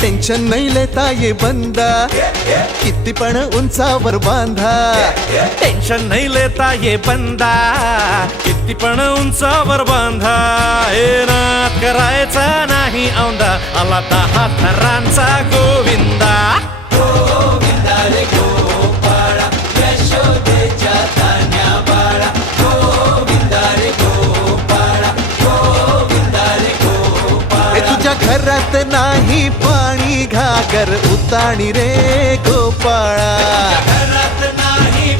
Tension नाही लेता ये बंदा, किती पण उंचावर बांधा. टेन्शन नहीं लेता ये बंदा, किती पण उंचावर बांधा. हे नाद करायचा नाही औंदा, आला 10 थरांचा गोविंदा. गोविंदा रे गोपाळा, यशोदेच्या तान्या बाळा. गोविंदा रे गोपाळा, गोविंदा रे गोपाळा. हे तुझ्या घरात नाही पाणी, घागर उताणी रे गोपाळा. घरात नाही